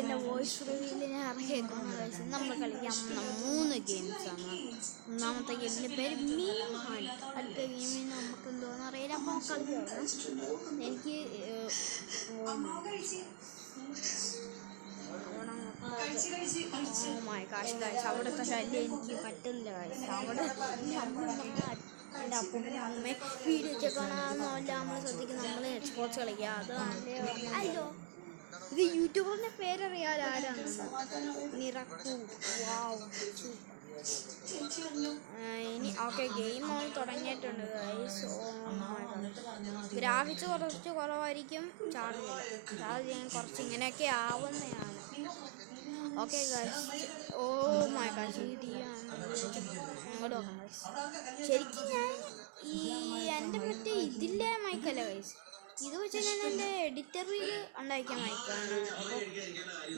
എൻ്റെ voice റിവീലിന് ഇറക്കിയേക്കാണ് guys. നമ്മൾ കളിക്കാൻ 3 ഗെയിംസാണ്. ഒന്നാമത്തെ ഗെയിമിൻ്റെ പേര് മീം ഹണ്ട്. അടുത്ത ഗെയിമിന് നമുക്ക് എന്തോന്ന് അറിയില്ല. അപ്പോൾ കളിക്കണം. എനിക്ക് അവിടുത്തെ ശല്യം എനിക്ക് പറ്റുന്നില്ല ഗൈസ്. അവിടെ എൻ്റെ അപ്പൂമ്മയും അമ്മയും വീഡിയോ ചെക്കണമെന്നല്ല നമ്മൾ ശ്രദ്ധിക്കും. നമ്മൾ എക്സ്പോർട്സ് കളിക്കുക. അത് അല്ലോ ഇത് യൂട്യൂബറിൻ്റെ പേരറിയാലോ ആരാണെന്ന്. ഇനി ഓക്കെ ഗെയിം ഓൺ തുടങ്ങിയിട്ടുണ്ട് ഗൈസ്. ഗ്രാഫിക്സ് കുറച്ച് കുറവായിരിക്കും. ചാർജ് ചെയ്യാൻ കുറച്ച് ഇങ്ങനെയൊക്കെ ആവുന്നതാണ്. Okay guys. Oh my God അങ്ങോട്ട് നോക്കാം ഗൈസ്. ശരിക്കും ഞാൻ എൻ്റെ മറ്റേ ഇതില്ലേ മൈക്കല്ല ഗൈസ്. ഇത് വെച്ച് ഞാൻ എൻ്റെ എഡിറ്ററിൽ ഉണ്ടാക്കിയ മൈക്കാണ്. അപ്പോൾ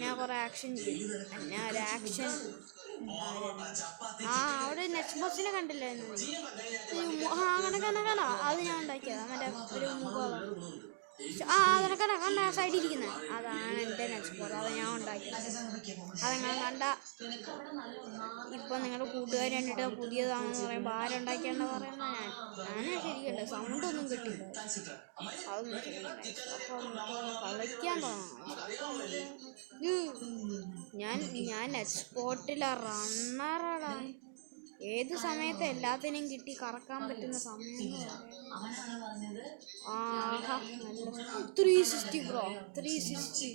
ഞാൻ കുറേ ആക്ഷൻ ചെയ്യും. ഞാൻ ഒരു ആക്ഷൻ അവിടെ നെക്സ്റ്റ് ബോക്സിനെ കണ്ടില്ലായിരുന്നു. കണ അത് ഞാൻ ഉണ്ടാക്കിയതാണ്. മറ്റേ ഒരു മുഖം കണ്ട സൈഡിൽ ഇരിക്കുന്നത് അതാണ് എൻ്റെ നെക്സ്റ്റ് ബോർഡ്. അത് ഞാൻ ഉണ്ടാക്കിയത്. അതങ്ങനെ കണ്ട ഇപ്പം നിങ്ങളുടെ കൂട്ടുകാർ കണ്ടിട്ട് പുതിയതാണെന്ന് പറയുമ്പോൾ ആരുണ്ടാക്കിയാണെന്ന് പറയുന്നത് ഞാനേ ശരിക്കണ്ട. സൗണ്ടൊന്നും കിട്ടില്ല. അതൊന്നും ശരിയല്ല. അപ്പം കളിക്കാൻ തോന്നണം. ഞാൻ എക്സ്പോർട്ടിലെ റണ്ണറാണ്. ഏത് സമയത്ത് എല്ലാത്തിനും കിട്ടി കറക്കാൻ പറ്റുന്ന സമയം. 360 ബ്രോ 360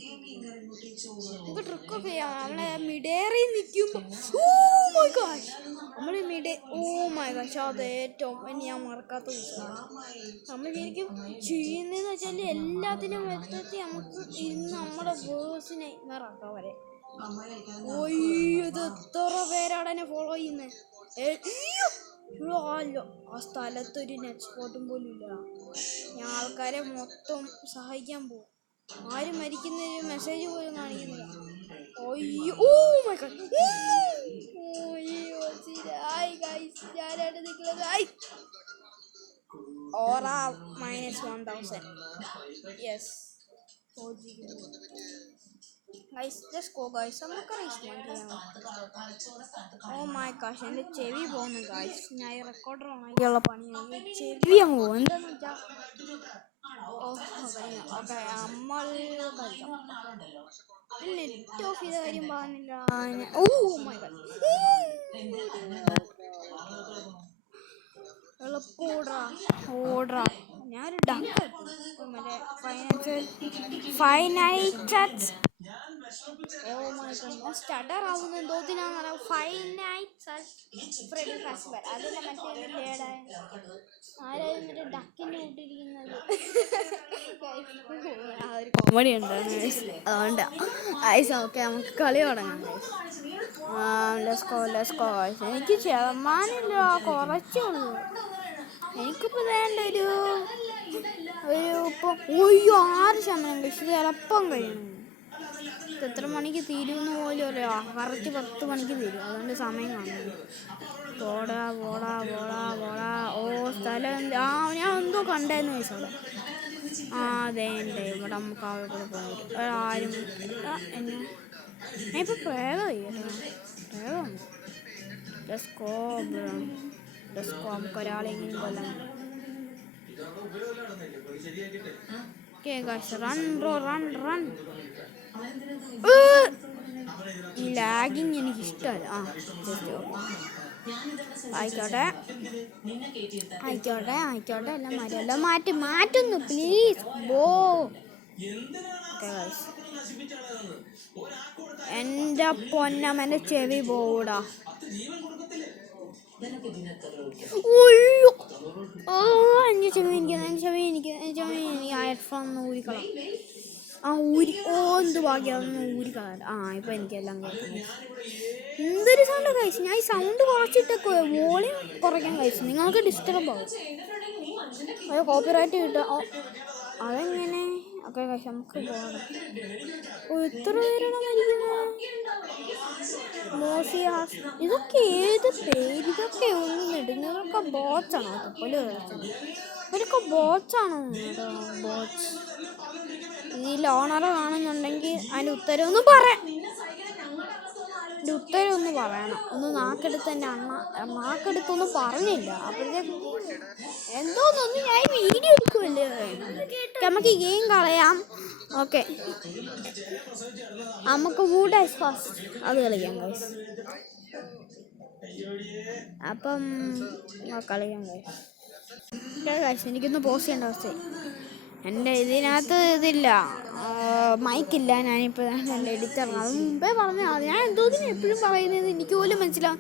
നമുക്ക് ട്രിക്കൊക്കെ ചെയ്യാം. നമ്മളെ മിഡേറിൽ നിൽക്കുമ്പോൾ നമ്മൾ അത് ഏറ്റവും ഞാൻ മറക്കാത്ത ദിവസം. നമ്മൾ ശരിക്കും ചെയ്യുന്നതെന്ന് വെച്ചാൽ എല്ലാത്തിനും എത്തി നമുക്ക് ഇന്ന് നമ്മുടെ വേഴ്സിനെ മറക്കാം വരെ. ഇത് എത്ര പേരാണ് എന്നെ ഫോളോ ചെയ്യുന്നത്. ആ സ്ഥലത്തൊരു നെറ്റ് സ്പോട്ടും പോലും ഇല്ല. ഞാൻ ആൾക്കാരെ മൊത്തം സഹായിക്കാൻ പോകും. ആരും മരിക്കുന്നൊരു മെസ്സേജ് പോലും കാണിക്കുന്നില്ല. Aura -1000. Yes guys, let's go guys. നമുക്ക് റേസ് ചെയ്യാം. ഓ മൈ ഗോഷ് എൻ്റെ ചെവി പോകുന്നു ഗൈസ്. ഞാൻ ഈ റെക്കോർഡർ ഓണാക്കിയുള്ള പണിയാണ്. ചെവി അങ്ങ് പോകും. എന്താന്ന് വെച്ചാൽ ഓക്കെ നമ്മൾ നെറ്റ് ഓഫ് ചെയ്ത കാര്യം പറഞ്ഞില്ല. ഓ മൈ ഗോഡ് ഓടാ ഞാനൊരു ഡക്ക് മറ്റേ ഫൈനൈറ്റ് സ്റ്റഡർ ആവുന്ന എന്തോതിനാണ് ഫൈനൈറ്റ് ഫ്രെഡി ഫാസ്ബർ. അതല്ല മറ്റേ ലേഡായ ആരായാലും മറ്റേ ഡക്കിൻ്റെ കൂട്ടിരിക്കുന്നത്. ആ ഒരു കോമഡി ഉണ്ടാണ്. അതുകൊണ്ട് ഐസ് ഓക്കെ നമുക്ക് കളി തുടങ്ങാം. ലെസ്കോ എനിക്ക് ശതമാനമില്ല, കുറച്ചേ ഉള്ളൂ. എനിക്കിപ്പോൾ വേണ്ട ഒരു ഇപ്പം 6% ചിലപ്പം കഴിയണം. എത്ര മണിക്ക് തീരുമെന്ന് പോലും അറിയാം. കറക്റ്റ് 10 മണിക്ക് തീരും. അതുകൊണ്ട് സമയം കാണുന്നു. പോടാ ഓ സ്ഥലം ഞാൻ എന്തോ കണ്ടായിരുന്നു ചോദിച്ചോളെ. അതെ ഉണ്ട് ഇവിടെ. നമുക്ക് അവിടെ പോകും. ആരും എന്നെ ഞാൻ ഇപ്പോൾ പ്രേതമായി ഡെസ്കോ നമുക്കൊരാളെങ്കിലും കൊല്ലം. റൺ ഈ ലാഗിങ് എനിക്കിഷ്ടമല്ല. ആയിക്കോട്ടെ എല്ലാം മാറ്റുന്നു പ്ലീസ്. എൻ്റെ പൊന്നം എൻ്റെ ചെവി പോടാ. എൻ്റെ ചെവി എനിക്ക് ഹെഡ്ഫോൺ ഊരിക്കളാം. എന്ത് ഭാഗ്യമാണെന്ന് ഊരിക്കളാം. ഇപ്പം എനിക്കെല്ലാം കേൾക്കാം. എന്തൊരു സൗണ്ട് കഴിച്ചു. ഞാൻ ഈ സൗണ്ട് കുറച്ചിട്ടൊക്കെ വോളിയം കുറയ്ക്കാൻ കഴിച്ചു. നിങ്ങൾക്ക് ഡിസ്റ്റർബ് ആവും. അത് കോപ്പിറൈറ്റ് കിട്ടുക. അതെങ്ങനെ? ഒക്കെ കഴിച്ചു. നമുക്ക് പോകണം. എത്ര പേരാണ് മരിക്കുന്നത്? ഇതൊക്കെ ഏത് പേര്? ഇതൊക്കെ ഒന്നും ഇടുന്നതൊക്കെ ബോട്ട്സാണോ? തപ്പല് ഇവരൊക്കെ ബോട്ട്സാണോ? ബോട്ട്സ് ഇതിൽ ഓണർ കാണുന്നുണ്ടെങ്കിൽ അതിൻ്റെ ഉത്തരം ഒന്ന് പറയണം. ഒന്ന് നാക്കെടുത്ത് എൻ്റെ നാക്കെടുത്തൊന്നും പറഞ്ഞില്ല. അപ്പോഴത്തേക്ക് എന്തോന്നൊന്ന് ഞാൻ വീഡിയോ എടുക്കുമല്ലേ. നമുക്ക് ഗെയിം കളയാം. ഓക്കെ, നമുക്ക് വുഡ് ഐസ് ഫാസ്റ്റ് അത് കളിക്കാം ഗൈസ്. അപ്പം കളിക്കാം ഗൈസ്. എനിക്കൊന്ന് പോസ്റ്റ് ചെയ്യേണ്ട അവസ്ഥ. എൻ്റെ ഇതിനകത്ത് ഇതില്ല, മൈക്കില്ല. ഞാനിപ്പോൾ എൻ്റെ എഡിറ്ററാണ്. അത് മുമ്പേ പറഞ്ഞാൽ ഞാൻ എന്തോന്നും എപ്പോഴും പറയുന്നത് എനിക്ക് പോലും മനസ്സിലാവും.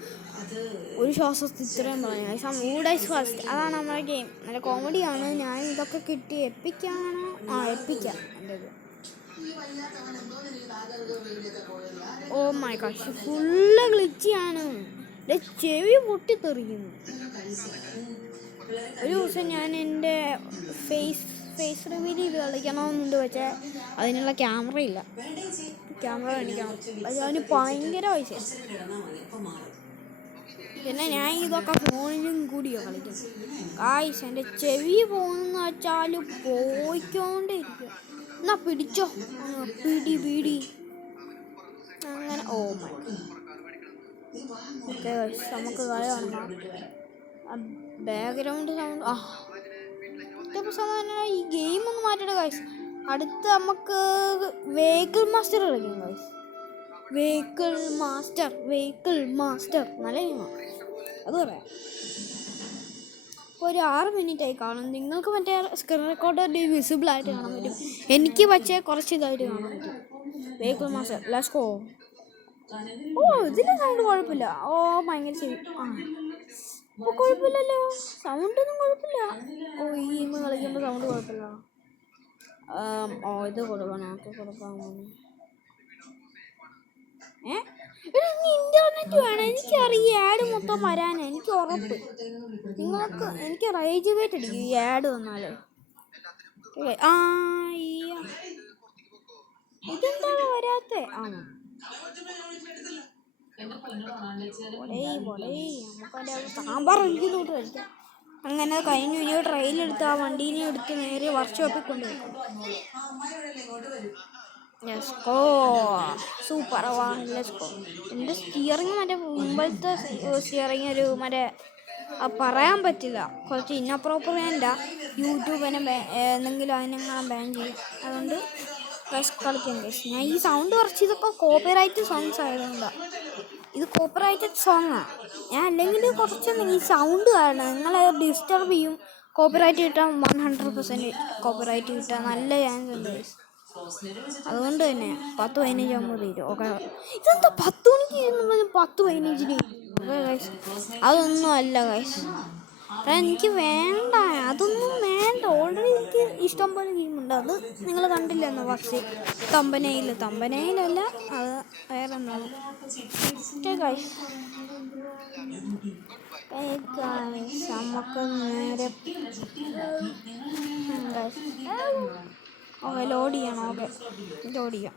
ഒരു ശ്വാസത്തിൽ ഇത്രയും പറഞ്ഞു. വുഡ് ഐസ് ഫാസ്റ്റ് അതാണ് നമ്മുടെ ഗെയിം. നല്ല കോമഡിയാണ്. ഞാൻ ഇതൊക്കെ കിട്ടി എപ്പിക്കാണോ? എപ്പിക്കാം എൻ്റെ ഇത്. ഓ മൈ ഗോഡ്, ഫുള്ള് ഗ്ലിച്ചിയാണ്. ചെവി പൊട്ടിത്തെറിക്കുന്നു. ഒരു ദിവസം ഞാൻ എൻ്റെ ഫേസ് റിവീൽ ചെയ്ത് കളിക്കണമെന്നുണ്ട്. പക്ഷേ അതിനുള്ള ക്യാമറ ഇല്ല. ക്യാമറ മേടിക്കണം. അതിന് ഭയങ്കര പൈസ. പിന്നെ ഞാൻ ഇതൊക്കെ ഫോണിലും കൂടിയോ കളിക്കും ഗായ്സ്. എൻ്റെ ചെവി പോകുന്ന വെച്ചാൽ പോയിക്കൊണ്ടിരിക്കുക. എന്നാ പിടിച്ചോ, പിടി അങ്ങനെ. ഓ മൈ ഓക്കെ ഗായ്സ്, നമുക്ക് കളി കാണാം. ബാക്ക്ഗ്രൗണ്ട് സൗണ്ട് ഈ ഗെയിം ഒന്ന് മാറ്റട്ടെ ഗായ്സ്. അടുത്ത് നമുക്ക് വെഹിക്കിൾ മാസ്റ്റർ കളിക്കാം ഗായ്സ്. വെഹിക്കിൾ മാസ്റ്റർ നല്ല ഗെയിമാണ്, അത് പറയാം. ഇപ്പോൾ ഒരു 6 മിനിറ്റ് ആയി കാണും. നിങ്ങൾക്ക് മറ്റേ സ്ക്രീൻ റെക്കോർഡർ വിസിബിൾ ആയിട്ട് കാണാൻ പറ്റും. എനിക്ക് പക്ഷേ കുറച്ച് ഇതായിട്ട് കാണാൻ പറ്റും. Vehicle master let's go. ഓ ഇതിൻ്റെ സൗണ്ട് കുഴപ്പമില്ല. ഓ ഭയങ്കര ശരി. അപ്പോൾ കുഴപ്പമില്ലല്ലോ, സൗണ്ടൊന്നും കുഴപ്പമില്ല. ഓ ഈ ഗെയിം കളിക്കുമ്പോൾ സൗണ്ട് കുഴപ്പമില്ല. ഇത് കൊടുക്കണം. ഓക്കെ കൊടുക്കാം. ഇന്റർനെറ്റ് വേണം. എനിക്കറിയാം ആഡ് മൊത്തം വരാനാണ് എനിക്ക് ഉറപ്പ്. എനിക്ക് റേജ് ഗേറ്റ് അടിക്കും ഈ ആഡ് വന്നാൽ. ഇതെന്താണ് വരാത്തെ? സാമ്പാർ ഒഴിക്കുന്നോട്ട് കഴിക്കാം. അങ്ങനെ കഴിഞ്ഞു. ഇനി ട്രെയിലെടുത്ത് ആ വണ്ടീനെ എടുത്ത് നേരെ വർക്ക്ഷോപ്പിൽ കൊണ്ടുപോയി. സൂപ്പർ. എൻ്റെ സ്റ്റിയറിങ് മറ്റേ മുമ്പത്തെ സ്റ്റിയറിങ് ഒരു മറ്റേ പറയാൻ പറ്റില്ല, കുറച്ച് ഇന്നപ്രോപ്പറേൻ്റാ. യൂട്യൂബിനെ എന്തെങ്കിലും അതിനെങ്ങനെ ബാൻ ചെയ്യും. അതുകൊണ്ട് കളിക്കാൻ ഗൈസ്. ഞാൻ ഈ സൗണ്ട് കുറച്ച് ഇതൊക്കെ കോപ്പിറൈറ്റ് സോങ്സ് ആയതുകൊണ്ടാണ്. ഇത് കോപ്പിറൈറ്റഡ് സോങ്ങാണ്. ഞാൻ അല്ലെങ്കിൽ കുറച്ച് ഈ സൗണ്ട് കാരണം നിങ്ങളെ ഡിസ്റ്റർബ് ചെയ്യും. കോപ്പിറൈറ്റ് കിട്ടാൻ 100% കോപ്പിറൈറ്റ് കിട്ടാൻ നല്ല ചാൻസ് ഉണ്ട് ഗൈസ്. അതുകൊണ്ട് തന്നെ 10-15 ആകുമ്പോൾ തീരും. ഓക്കെ, ഇതെന്താ 10 മണിക്ക് ചെയ്യുന്നത് 10-15 ഗൈസ്? അതൊന്നും അല്ല ഗൈസ്, എനിക്ക് വേണ്ട, അതൊന്നും വേണ്ട. ഓൾറെഡി എനിക്ക് ഇഷ്ടം പോലെ ഗെയിമുണ്ട്. അത് നിങ്ങൾ കണ്ടില്ലെന്നോ പക്ഷേ തമ്പനയിലല്ല, അത് വേറെ എന്താണ്. നമുക്ക് നേരെ ഓക്കെ ലോഡ് ചെയ്യണം. ഓക്കെ ലോഡ് ചെയ്യാം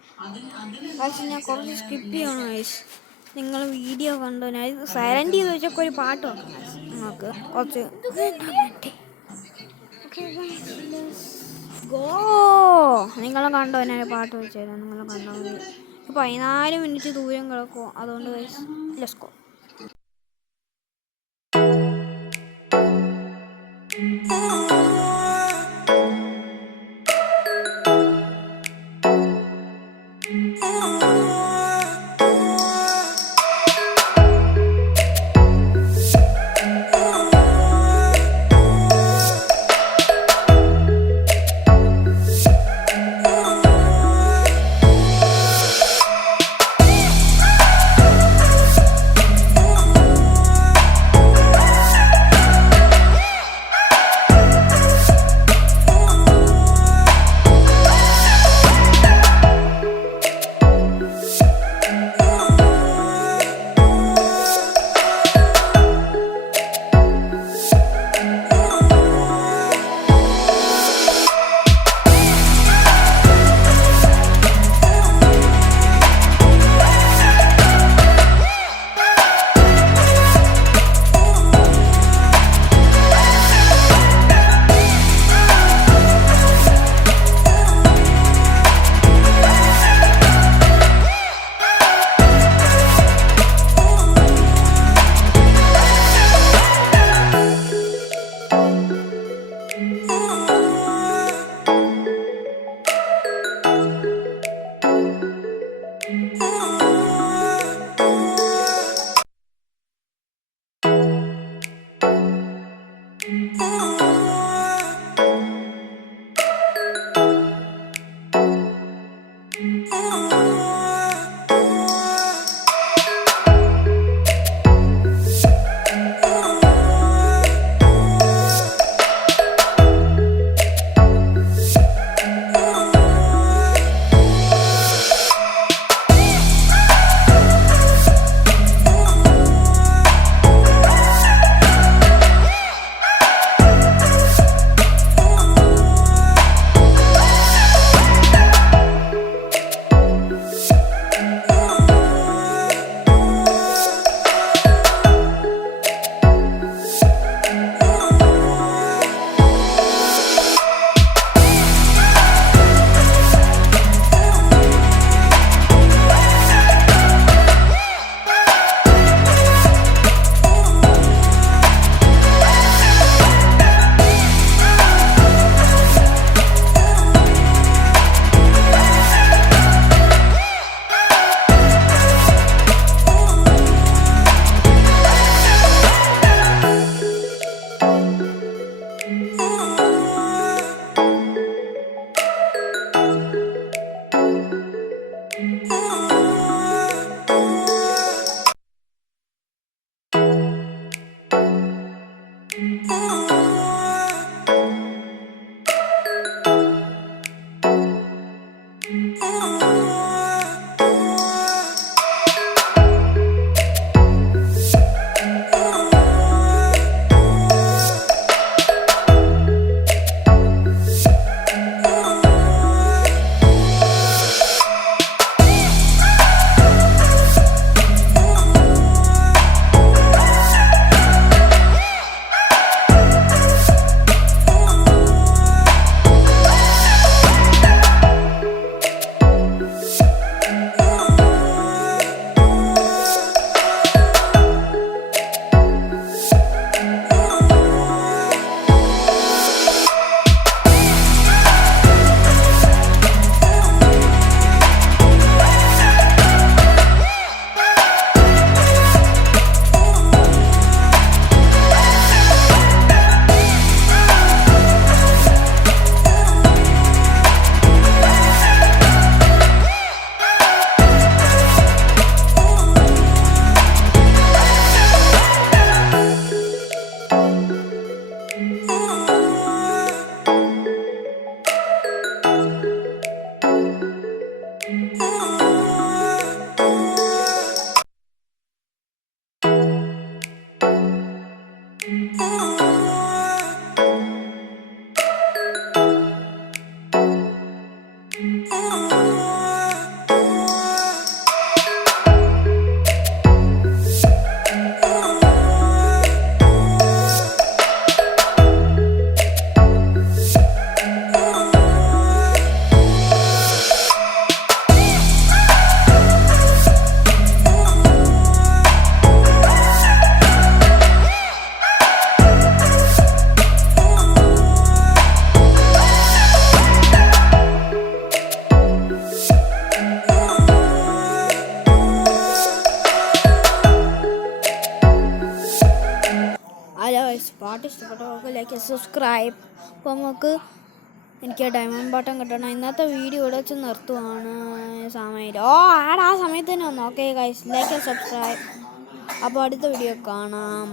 പക്ഷേ ഞാൻ കുറച്ച് സ്കിപ്പ് ചെയ്യണം ഗൈസ്. നിങ്ങൾ വീഡിയോ കണ്ടു. ഞാൻ ഇത് സൈലൻറ്റ് ചെയ്ത് വെച്ചൊക്കെ ഒരു പാട്ട് വെക്കാം നമുക്ക് കുറച്ച് ഗോ. നിങ്ങളെ കണ്ടോ ഞാൻ പാട്ട് വെച്ചുതരാം. നിങ്ങളെ കണ്ടോ? 14 മിനിറ്റ് ദൂരം കിടക്കുമോ, അതുകൊണ്ട് ഗൈസ് ലെറ്റ്സ് ഗോ. പാട്ട് ഇഷ്ടപ്പെട്ടവർക്ക് ലൈക്ക് സബ്സ്ക്രൈബ്. അപ്പോൾ നമുക്ക് എനിക്ക് ഡയമണ്ട് ബട്ടൺ കിട്ടണം. ഇന്നത്തെ വീഡിയോ ഇവിടെ വെച്ച് നിർത്തുവാണ്. സമയം ആ സമയത്ത് തന്നെ വന്നു. Okay guys, like subscribe. അപ്പോൾ അടുത്ത വീഡിയോ കാണാം.